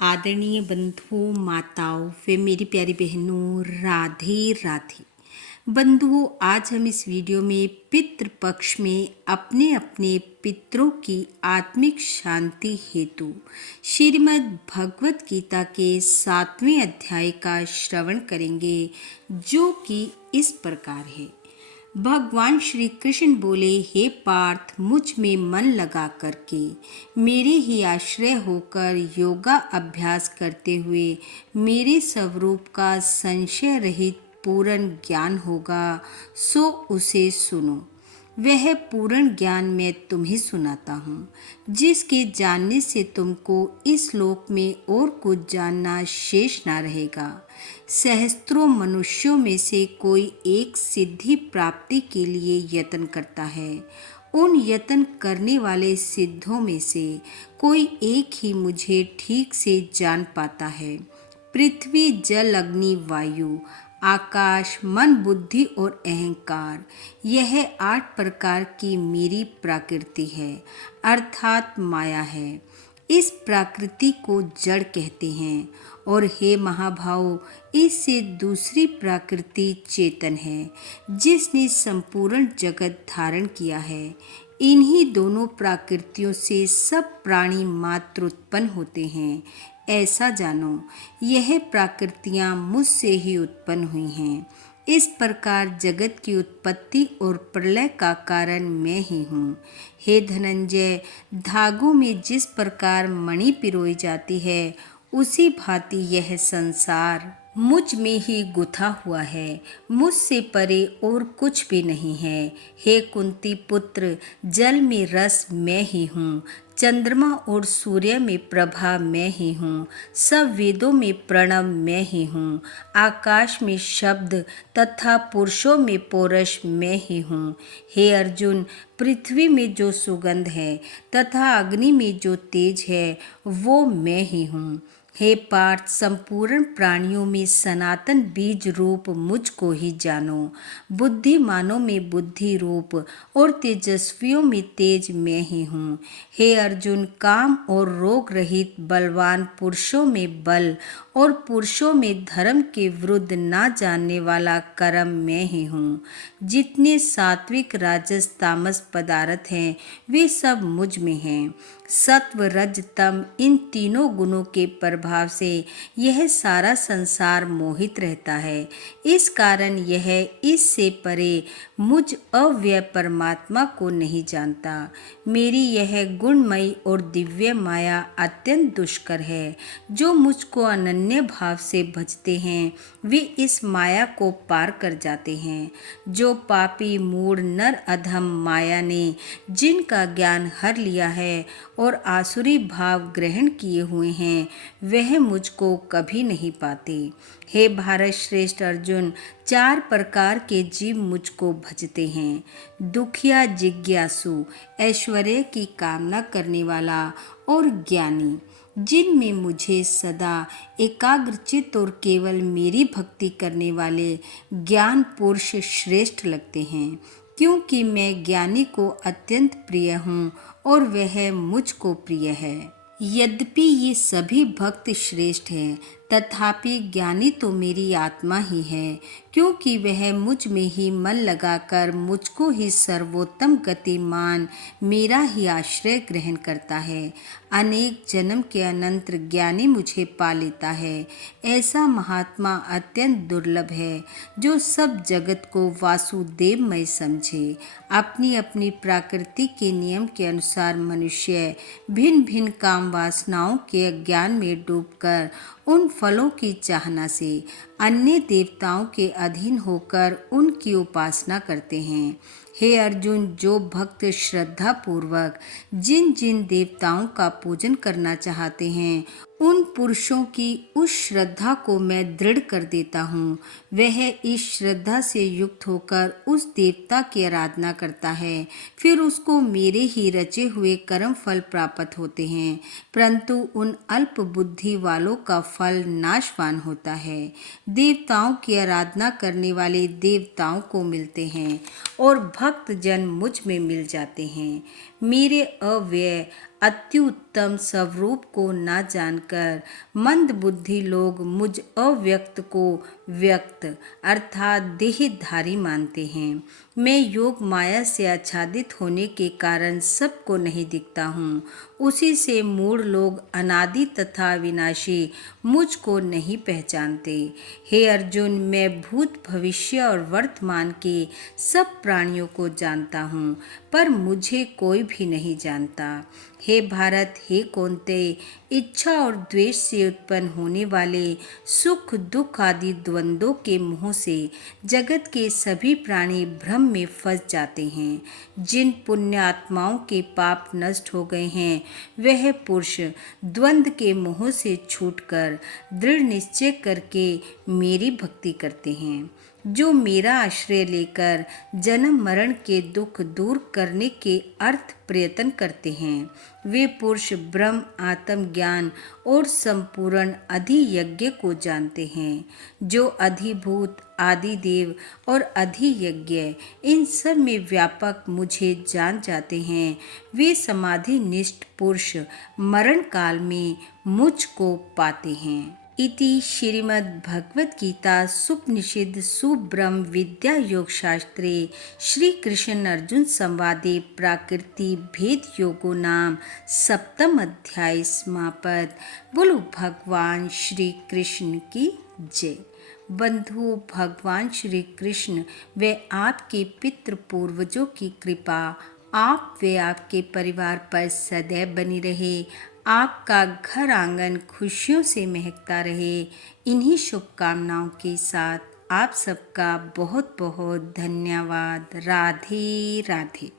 आदरणीय बंधुओं, माताओं व मेरी प्यारी बहनों, राधे राधे। बंधुओं, आज हम इस वीडियो में पितृपक्ष में अपने अपने पितरों की आत्मिक शांति हेतु श्रीमद् भगवत गीता के 7वें अध्याय का श्रवण करेंगे, जो कि इस प्रकार है। भगवान श्री कृष्ण बोले, हे पार्थ, मुझ में मन लगा करके मेरे ही आश्रय होकर योगा अभ्यास करते हुए मेरे स्वरूप का संशय रहित पूर्ण ज्ञान होगा, सो उसे सुनो। वह पूर्ण ज्ञान मैं तुम्हें सुनाता हूँ, जिसके जानने से तुमको इस लोक में और कुछ जानना शेष ना रहेगा। सहस्त्रों मनुष्यों में से कोई एक सिद्धि प्राप्ति के लिए यत्न करता है। उन यत्न करने वाले सिद्धों में से कोई एक ही मुझे ठीक से जान पाता है। पृथ्वी, जल, अग्नि, वायु, आकाश, मन, बुद्धि और अहंकार, यह 8 प्रकार की मेरी प्रकृति है, अर्थात माया है। इस प्रकृति को जड़ कहते हैं और हे महाभाव, इससे दूसरी प्रकृति चेतन है, जिसने संपूर्ण जगत धारण किया है। इन्हीं दोनों प्रकृतियों से सब प्राणी मात्र उत्पन्न होते हैं। ऐसा जानो, यह प्रकृतियाँ मुझसे ही उत्पन्न हुई हैं। इस प्रकार जगत की उत्पत्ति और प्रलय का कारण मैं ही हूँ। हे धनंजय, धागों में जिस प्रकार मणि पिरोई जाती है, उसी भांति यह संसार मुझ में ही गुथा हुआ है। मुझसे परे और कुछ भी नहीं है। हे कुंती पुत्र, जल में रस मैं ही हूँ, चंद्रमा और सूर्य में प्रभा मैं ही हूँ, सब वेदों में प्रणव मैं ही हूँ, आकाश में शब्द तथा पुरुषों में पौरुष मैं ही हूँ। हे अर्जुन, पृथ्वी में जो सुगंध है तथा अग्नि में जो तेज है, वो मैं ही हूँ। हे पार्थ, संपूर्ण प्राणियों में सनातन बीज रूप मुझ को ही जानो। बुद्धिमानों में बुद्धि रूप और तेजस्वियों में तेज मैं ही हूँ। हे अर्जुन, काम और रोग रहित बलवान पुरुषों में बल और पुरुषों में धर्म के विरुद्ध ना जानने वाला कर्म मैं ही हूँ। जितने सात्विक, राजस, तामस पदार्थ हैं, वे सब मुझ में हैं। सत्व, रज, तम, इन तीनों गुणों के प्रभाव से यह सारा संसार मोहित रहता है। इस कारण यह इससे परे मुझ अव्यय परमात्मा को नहीं जानता। मेरी यह गुणमयी और दिव्य माया अत्यंत दुष्कर है। जो मुझको अनन्य भाव से भजते हैं, वे इस माया को पार कर जाते हैं। जो पापी, मूढ़, नर अधम माया ने जिनका ज्ञान हर लिया है और आसुरी भाव ग्रहण किए हुए हैं, वह मुझको कभी नहीं पाते। हे भारत श्रेष्ठ अर्जुन, 4 प्रकार के जीव मुझको भजते हैं। दुखिया, जिज्ञासु, ऐश्वर्य की कामना करने वाला और ज्ञानी, जिनमें मुझे सदा एकाग्रचित और केवल मेरी भक्ति करने वाले ज्ञान पुरुष श्रेष्ठ लगते हैं, क्योंकि मैं ज्ञानी को अत्यंत प्रिय हूँ और वह मुझको प्रिय है। यद्यपि ये सभी भक्त श्रेष्ठ हैं, तथापि ज्ञानी तो मेरी आत्मा ही है, क्योंकि वह मुझ में ही मन लगाकर मुझको ही सर्वोत्तम गति मान मेरा ही आश्रय ग्रहण करता है। अनेक जन्म के अनंतर ज्ञानी मुझे पा लेता है। ऐसा महात्मा अत्यंत दुर्लभ है, जो सब जगत को वासुदेवमय समझे। अपनी अपनी प्रकृति के नियम के अनुसार मनुष्य भिन्न भिन्न काम वासनाओं के अज्ञान में डूबकर उन फलों की चाहना से अन्य देवताओं के अधीन होकर उनकी उपासना करते हैं। हे अर्जुन, जो भक्त श्रद्धा पूर्वक जिन जिन देवताओं का पूजन करना चाहते हैं, उन पुरुषों की उस श्रद्धा को मैं दृढ़ कर देता हूँ। वह इस श्रद्धा से युक्त होकर उस देवता की आराधना करता है, फिर उसको मेरे ही रचे हुए कर्म फल प्राप्त होते हैं, परंतु उन अल्प बुद्धि वालों का फल नाशवान होता है। देवताओं की आराधना करने वाले देवताओं को मिलते हैं और भक्त जन मुझ में मिल जाते हैं। मेरे अव्यय अत्युत्तम स्वरूप को न जानकर मंद बुद्धि लोग मुझ अव्यक्त को व्यक्त अर्थात देहधारी मानते हैं। मैं योग माया से आच्छादित होने के कारण सबको नहीं दिखता हूँ। उसी से मूढ़ लोग अनादि तथा विनाशी मुझको नहीं पहचानते। हे अर्जुन, मैं भूत भविष्य और वर्तमान के सब प्राणियों को जानता हूँ, पर मुझे कोई भी नहीं जानता। हे भारत, हे कौन्तेय, इच्छा और द्वेष से उत्पन्न होने वाले सुख दुख आदि द्वंद्वों के मोह से जगत के सभी प्राणी भ्रम में फंस जाते हैं। जिन पुण्य आत्माओं के पाप नष्ट हो गए हैं, वह पुरुष द्वंद्व के मोह से छूटकर दृढ़ निश्चय करके मेरी भक्ति करते हैं। जो मेरा आश्रय लेकर जन्म मरण के दुख दूर करने के अर्थ प्रयत्न करते हैं, वे पुरुष ब्रह्म आत्म ज्ञान और संपूर्ण अधियज्ञ को जानते हैं। जो अधिभूत आदिदेव और अधियज्ञ इन सब में व्यापक मुझे जान जाते हैं, वे समाधि निष्ठ पुरुष मरण काल में मुझको पाते हैं। इति श्रीमद् भगवद गीता सुपनिषद सुब्रह्म विद्या योग शास्त्रे श्री कृष्ण अर्जुन संवादे प्राकृति भेद योगो नाम सप्तम अध्याय समापत। बोलो भगवान श्री कृष्ण की जय। बंधुओं, भगवान श्री कृष्ण व आपके पितृ पूर्वजों की कृपा आप व आपके परिवार पर सदैव बनी रहे। आपका घर आंगन खुशियों से महकता रहे। इन्हीं शुभकामनाओं के साथ आप सबका बहुत बहुत धन्यवाद। राधे राधे।